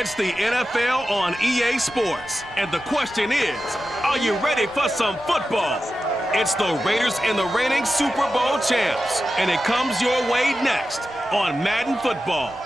It's the NFL on EA Sports. And the question is, are you ready for some football? It's the Raiders and the reigning Super Bowl champs. And it comes your way next on Madden Football.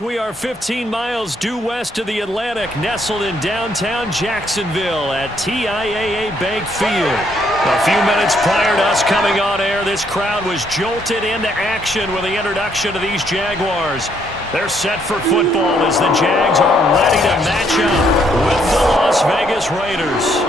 We are 15 miles due west of the Atlantic, nestled in downtown Jacksonville at TIAA Bank Field. A few minutes prior to us coming on air, this crowd was jolted into action with the introduction of these Jaguars. They're set for football as the Jags are ready to match up with the Las Vegas Raiders.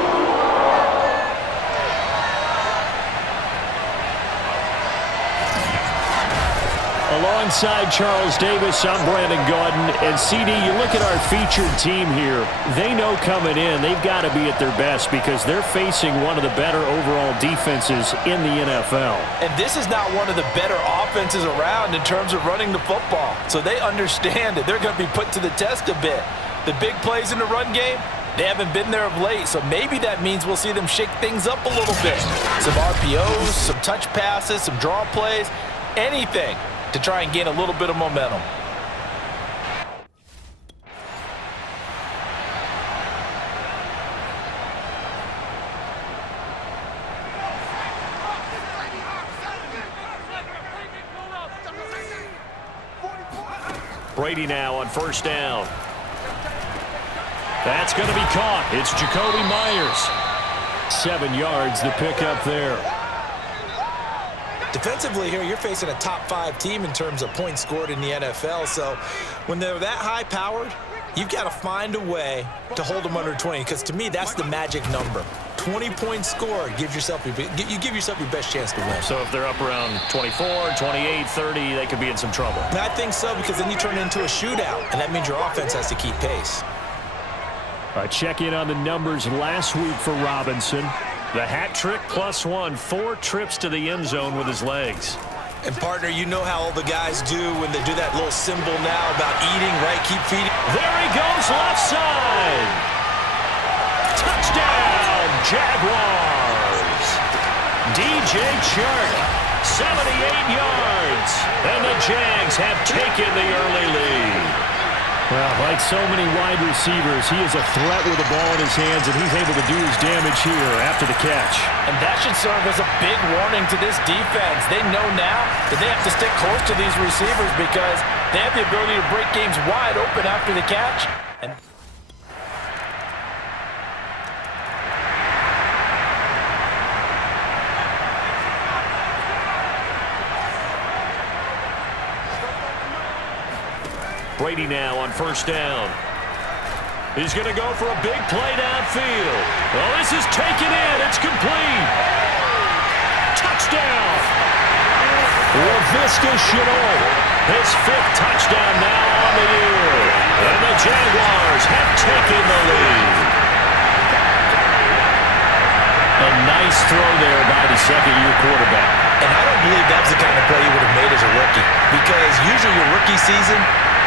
Alongside Charles Davis, I'm Brandon Gaudin. And CD, you look at our featured team here. They know coming in they've got to be at their best because they're facing one of the better overall defenses in the NFL. And this is not one of the better offenses around in terms of running the football. So they understand that they're going to be put to the test a bit. The big plays in the run game, they haven't been there of late, so maybe that means we'll see them shake things up a little bit. Some RPOs, some touch passes, some draw plays, anything to try and gain a little bit of momentum. Brady now on first down. That's going to be caught. It's Jacoby Myers. 7 yards the pickup there. Defensively here, you're facing a top 5 team in terms of points scored in the NFL. So when they're that high-powered, you've got to find a way to hold them under 20. Because to me, that's the magic number. 20-point score gives yourself you give yourself your best chance to win. So if they're up around 24, 28, 30, they could be in some trouble. And I think so, because then you turn it into a shootout, and that means your offense has to keep pace. A check-in on the numbers last week for Robinson. The hat trick +1, 4 trips to the end zone with his legs. And, partner, you know how all the guys do when they do that little symbol now about eating, right? Keep feeding. There he goes, left side. Touchdown, Jaguars. DJ Chark, 78 yards. And the Jags have taken the early lead. Well, like so many wide receivers, he is a threat with the ball in his hands, and he's able to do his damage here after the catch. And that should serve as a big warning to this defense. They know now that they have to stick close to these receivers because they have the ability to break games wide open after the catch. And Brady now on first down. He's going to go for a big play downfield. Well, this is taken in. It's complete. Touchdown. Laviska Shenault, his 5th touchdown now on the year. And the Jaguars have taken the lead. A nice throw there by the second-year quarterback. And I don't believe that was the kind of play he would have made as a rookie, because usually your rookie season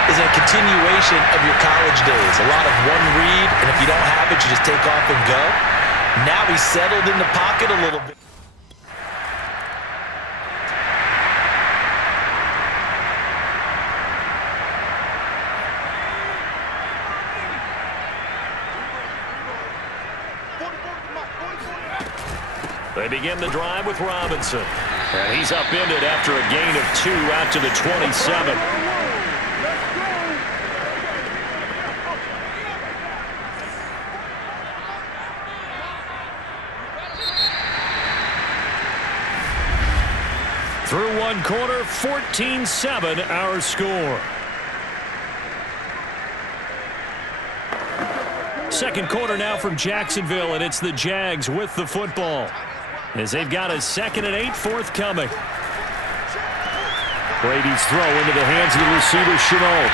is a continuation of your college days. A lot of one read, and if you don't have it, you just take off and go. Now he's settled in the pocket a little bit. They begin the drive with Robinson. And he's upended after a gain of 2 out to the 27. Through one quarter, 14-7 our score. Second quarter now from Jacksonville, and it's the Jags with the football, as they've got a 2nd and 8 forthcoming. Brady's throw into the hands of the receiver, Shenault.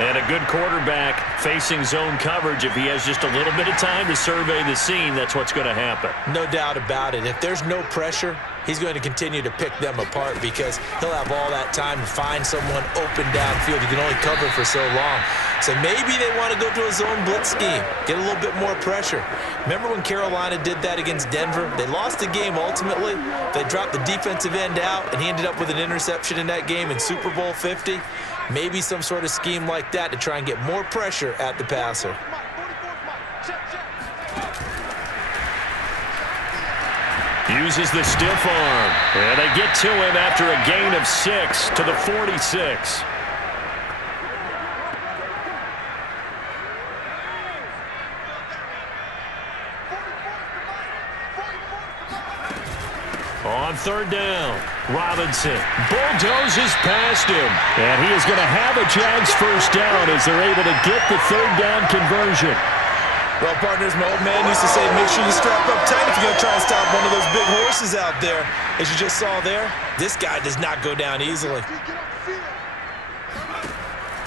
And a good quarterback facing zone coverage. If he has just a little bit of time to survey the scene, that's what's going to happen. No doubt about it. If there's no pressure, he's going to continue to pick them apart because he'll have all that time to find someone open downfield. You can only cover for so long. So maybe they want to go to a zone blitz scheme, get a little bit more pressure. Remember when Carolina did that against Denver? They lost the game ultimately. They dropped the defensive end out, and he ended up with an interception in that game in Super Bowl 50. Maybe some sort of scheme like that to try and get more pressure at the passer. Uses the stiff arm. And they get to him after a gain of 6 to the 46. On third down, Robinson bulldozes past him. And he is going to have a Jags first down as they're able to get the third down conversion. Well, partners, my old man used to say, make sure you strap up tight if you're going to try and stop one of those big horses out there. As you just saw there, this guy does not go down easily.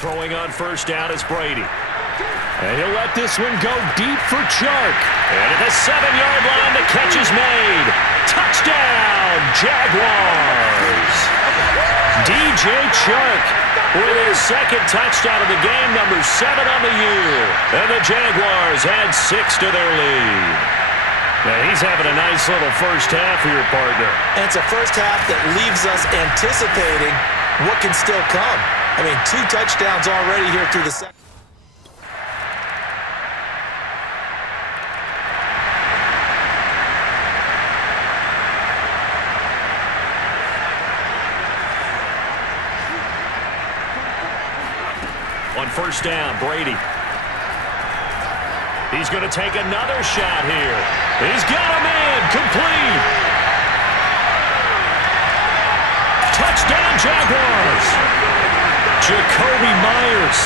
Throwing on first down is Brady. And he'll let this one go deep for Chark. And at the 7-yard line, the catch is made. Touchdown, Jaguars! DJ Chark with his second touchdown of the game, number 7 on the year. And the Jaguars add 6 to their lead. Now he's having a nice little first half here, partner. And it's a first half that leaves us anticipating what can still come. I mean, 2 touchdowns already here through the second. On first down, Brady. He's going to take another shot here. He's got him in. Complete. Touchdown, Jaguars. Jacoby Myers,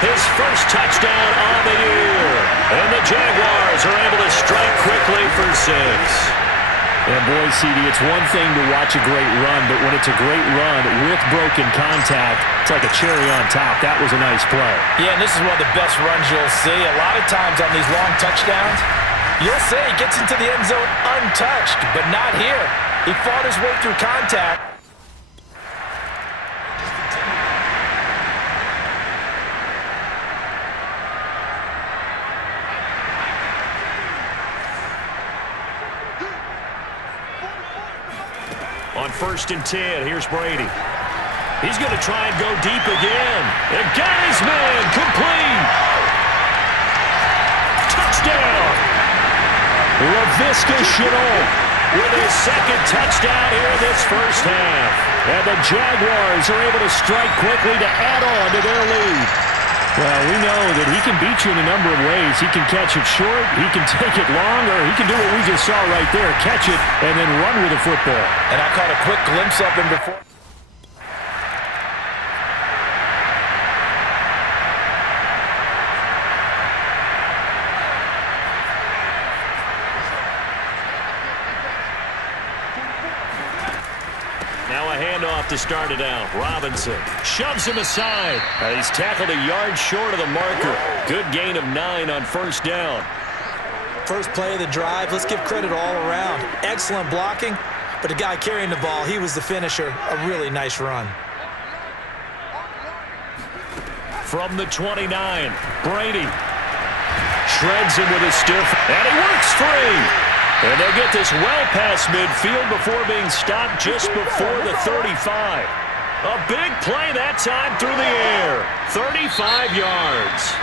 his first touchdown on the year. And the Jaguars are able to strike quickly for 6. And boy, CD, it's one thing to watch a great run, but when it's a great run with broken contact, it's like a cherry on top. That was a nice play. Yeah, and this is one of the best runs you'll see. A lot of times on these long touchdowns, you'll say he gets into the end zone untouched, but not here. He fought his way through contact. On first and 10, here's Brady. He's going to try and go deep again. And got his man complete. Touchdown. Laviska Shenault with his second touchdown here in this first half. And the Jaguars are able to strike quickly to add on to their lead. Well, we know that he can beat you in a number of ways. He can catch it short, he can take it long, or he can do what we just saw right there, catch it and then run with the football. And I caught a quick glimpse of him before. Now a handoff to start it out. Robinson shoves him aside. He's tackled a yard short of the marker. Good gain of 9 on first down. First play of the drive, let's give credit all around. Excellent blocking, but the guy carrying the ball, he was the finisher. A really nice run. From the 29, Brady shreds him with a stiff, and he works free. And they'll get this well past midfield before being stopped just before the 35. A big play that time through the air. 35 yards.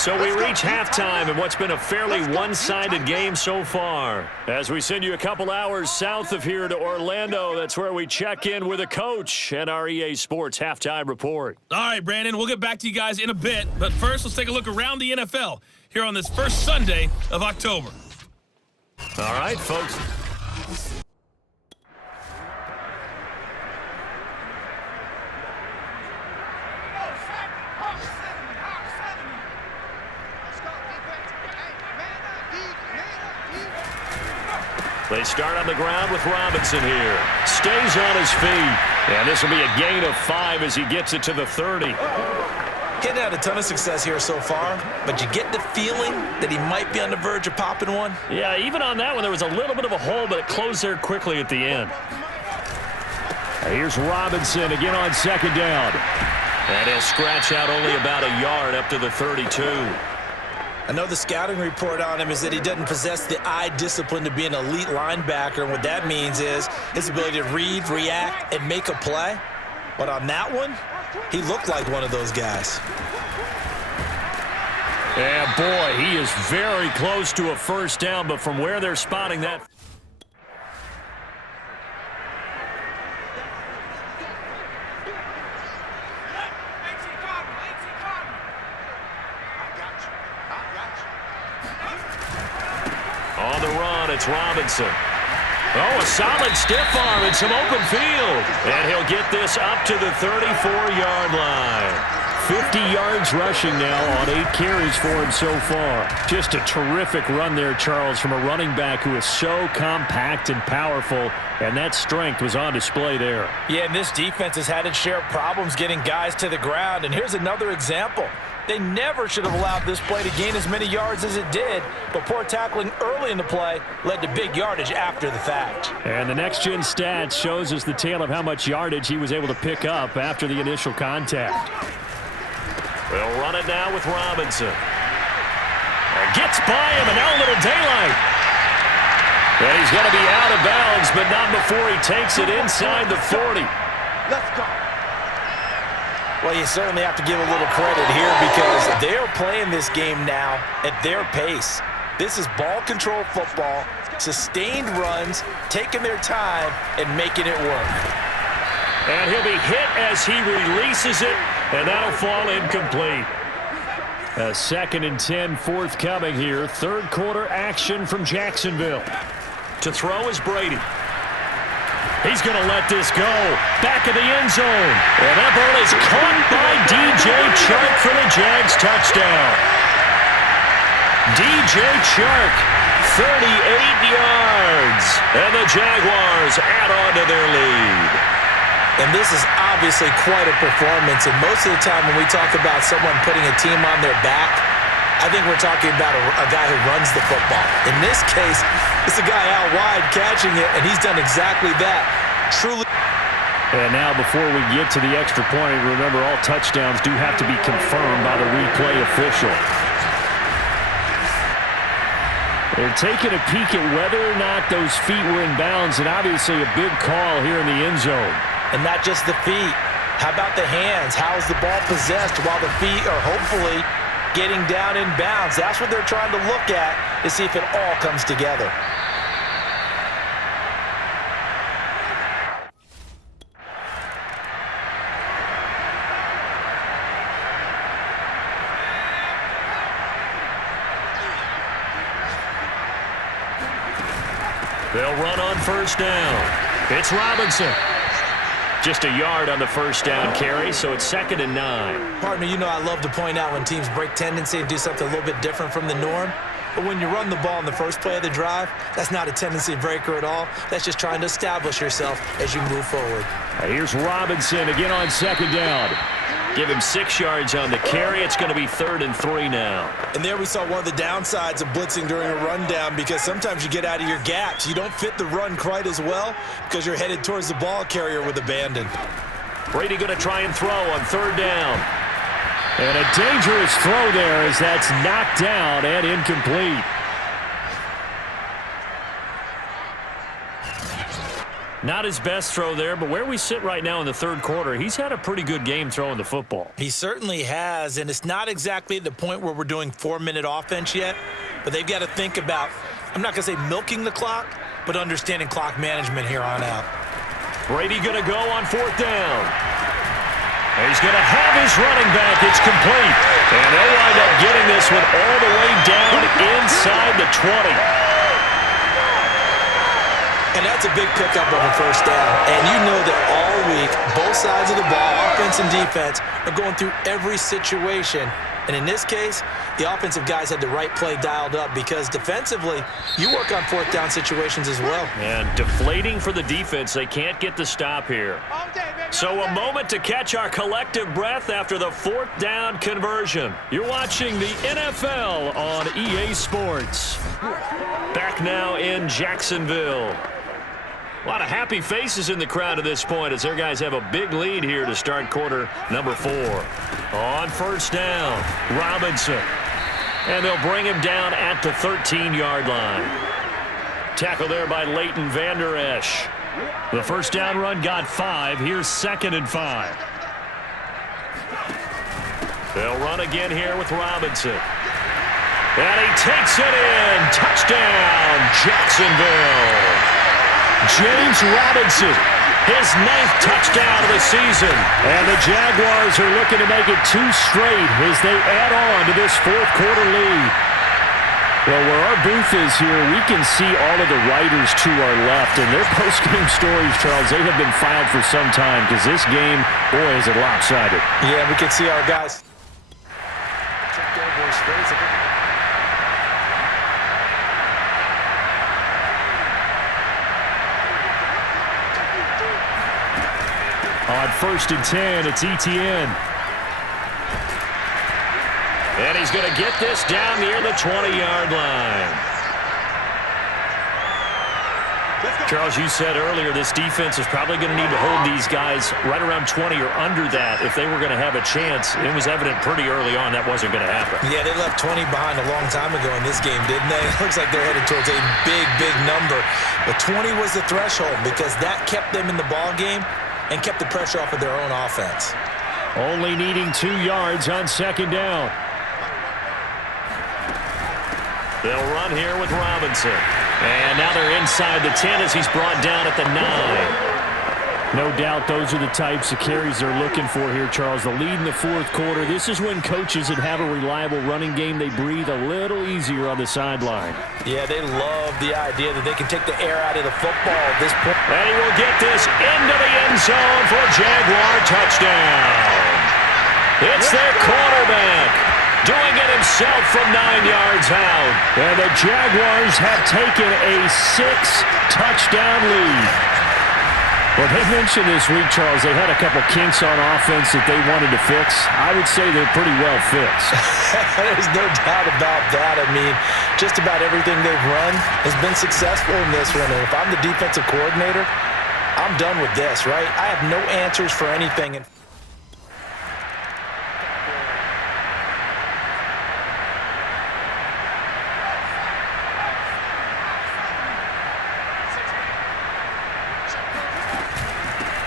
So we reach halftime in what's been a fairly one-sided game so far. As we send you a couple hours south of here to Orlando, that's where we check in with a coach and our EA Sports halftime report. All right, Brandon, we'll get back to you guys in a bit. But first, let's take a look around the NFL here on this first Sunday of October. All right, folks. They start on the ground with Robinson here. Stays on his feet. And this will be a gain of 5 as he gets it to the 30. Getting had a ton of success here so far, but you get the feeling that he might be on the verge of popping one. Yeah, even on that one, there was a little bit of a hole, but it closed there quickly at the end. Here's Robinson again on second down. And he'll scratch out only about a yard up to the 32. I know the scouting report on him is that he doesn't possess the eye discipline to be an elite linebacker. And what that means is his ability to read, react, and make a play. But on that one, he looked like one of those guys. And boy, he is very close to a first down, but from where they're spotting that. On the run, it's Robinson. Oh, a solid stiff arm and some open field. And he'll get this up to the 34-yard line. 50 yards rushing now on 8 carries for him so far. Just a terrific run there, Charles, from a running back who is so compact and powerful, and that strength was on display there. Yeah, and this defense has had its share of problems getting guys to the ground. And here's another example. They never should have allowed this play to gain as many yards as it did, but poor tackling early in the play led to big yardage after the fact. And the next-gen stats shows us the tale of how much yardage he was able to pick up after the initial contact. They'll run it now with Robinson. And gets by him, and now a little daylight. And he's going to be out of bounds, but not before he takes it inside the 40. Let's go. Well, you certainly have to give a little credit here because they're playing this game now at their pace. This is ball control football, sustained runs, taking their time, and making it work. And he'll be hit as he releases it, and that'll fall incomplete. A 2nd and 10 forthcoming here. Third quarter action from Jacksonville. To throw is Brady. He's going to let this go. Back of the end zone. And that ball is caught by DJ Chark for the Jags touchdown. DJ Chark, 38 yards. And the Jaguars add on to their lead. And this is obviously quite a performance. And most of the time when we talk about someone putting a team on their back, I think we're talking about a guy who runs the football. In this case, it's a guy out wide catching it, and he's done exactly that. Truly. And now before we get to the extra point, remember all touchdowns do have to be confirmed by the replay official. They're taking a peek at whether or not those feet were in bounds, and obviously a big call here in the end zone. And not just the feet. How about the hands? How is the ball possessed while the feet are hopefully getting down in bounds? That's what they're trying to look at to see if it all comes together. They'll run on first down. It's Robinson. Just a yard on the first down carry, so it's 2nd and 9. Pardon me, you know I love to point out when teams break tendency and do something a little bit different from the norm. But when you run the ball in the first play of the drive, that's not a tendency breaker at all. That's just trying to establish yourself as you move forward. Here's Robinson again on 2nd down. Give him 6 yards on the carry. It's going to be 3rd and 3 now. And there we saw one of the downsides of blitzing during a rundown because sometimes you get out of your gaps. You don't fit the run quite as well because you're headed towards the ball carrier with abandon. Brady going to try and throw on 3rd down. And a dangerous throw there as that's knocked down and incomplete. Not his best throw there, but where we sit right now in the third quarter, he's had a pretty good game throwing the football. He certainly has, and it's not exactly at the point where we're doing 4-minute offense yet, but they've got to think about, I'm not going to say milking the clock, but understanding clock management here on out. Brady going to go on 4th down. He's going to have his running back. It's complete. And they'll wind up getting this one all the way down inside the 20. And that's a big pickup of a first down. And you know that all week, both sides of the ball, offense and defense, are going through every situation. And in this case, the offensive guys had the right play dialed up because defensively, you work on 4th down situations as well. And deflating for the defense. They can't get the stop here. So a moment to catch our collective breath after the 4th down conversion. You're watching the NFL on EA Sports. Back now in Jacksonville. A lot of happy faces in the crowd at this point as their guys have a big lead here to start quarter number 4. On first down, Robinson. And they'll bring him down at the 13-yard line. Tackle there by Leighton Vander Esch. The first down run got 5. Here's 2nd and 5. They'll run again here with Robinson. And he takes it in. Touchdown, Jacksonville. James Robinson, his 9th touchdown of the season. And the Jaguars are looking to make it 2 straight as they add on to this 4th quarter lead. Well, where our booth is here, we can see all of the writers to our left. And their post-game stories, Charles, they have been filed for some time because this game, boy, is it lopsided. Yeah, we can see our guys. On 1st and 10, it's Etienne. And he's going to get this down near the 20-yard line. Charles, you said earlier this defense is probably going to need to hold these guys right around 20 or under that if they were going to have a chance. It was evident pretty early on that wasn't going to happen. Yeah, they left 20 behind a long time ago in this game, didn't they? It looks like they're headed towards a big, big number. But 20 was the threshold because that kept them in the ball game and kept the pressure off of their own offense. Only needing 2 yards on 2nd down. They'll run here with Robinson. And now they're inside the 10 as he's brought down at the 9. No doubt those are the types of carries they're looking for here, Charles. The lead in the 4th quarter. This is when coaches that have a reliable running game, they breathe a little easier on the sideline. Yeah, they love the idea that they can take the air out of the football at this point. And he will get this into the end zone for a Jaguar touchdown. It's their quarterback doing it himself from 9 yards out. And the Jaguars have taken a 6-touchdown lead. Well, they mentioned this week, Charles, they had a couple kinks on offense that they wanted to fix. I would say they're pretty well fixed. There's no doubt about that. I mean, just about everything they've run has been successful in this one. And if I'm the defensive coordinator, I'm done with this, right? I have no answers for anything.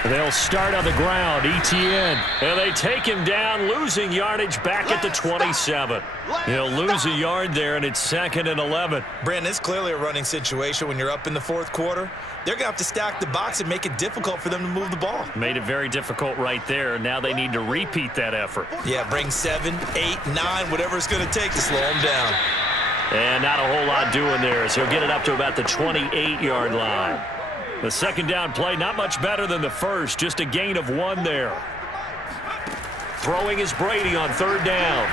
They'll start on the ground. Etienne. And they take him down, losing yardage back at the 27. He'll lose a yard there, and it's 2nd and 11. Brandon, it's clearly a running situation when you're up in the 4th quarter. They're going to have to stack the box and make it difficult for them to move the ball. Made it very difficult right there. Now they need to repeat that effort. Yeah, bring 7, 8, 9, whatever it's going to take to slow them down. And not a whole lot doing there, so he'll get it up to about the 28-yard line. The 2nd down play, not much better than the first, just a gain of 1 there. Throwing is Brady on 3rd down.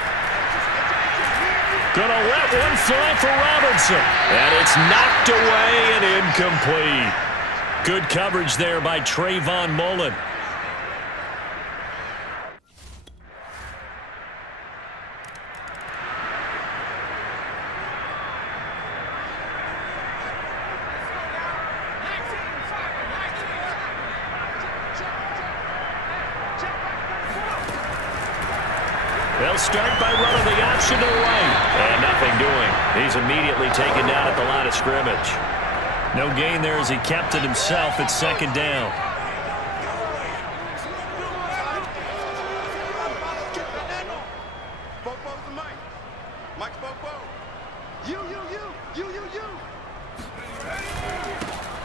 Gonna let one fly for Robinson. And it's knocked away and incomplete. Good coverage there by Trayvon Mullen. They'll start by running the option to the right. And nothing doing. He's immediately taken down at the line of scrimmage. No gain there as he kept it himself at 2nd down.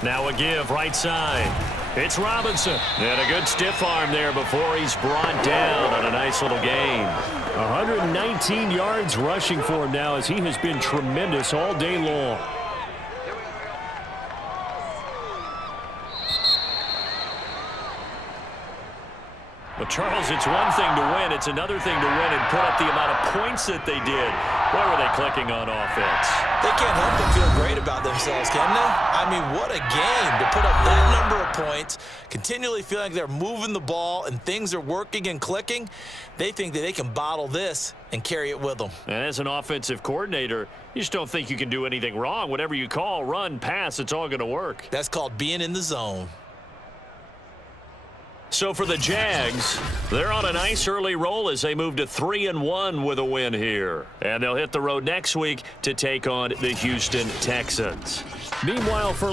Now a give right side. It's Robinson. And a good stiff arm there before he's brought down on a nice little gain. 119 yards rushing for him now as he has been tremendous all day long. But, Charles, it's one thing to win. It's another thing to win and put up the amount of points that they did. Boy, were they clicking on offense. They can't help but feel great about themselves, can they? I mean, what a game to put up that number of points, continually feeling like they're moving the ball and things are working and clicking. They think that they can bottle this and carry it with them. And as an offensive coordinator, you just don't think you can do anything wrong. Whatever you call, run, pass, it's all going to work. That's called being in the zone. So for the Jags, they're on a nice early roll as they move to 3-1 with a win here. And they'll hit the road next week to take on the Houston Texans. Meanwhile, for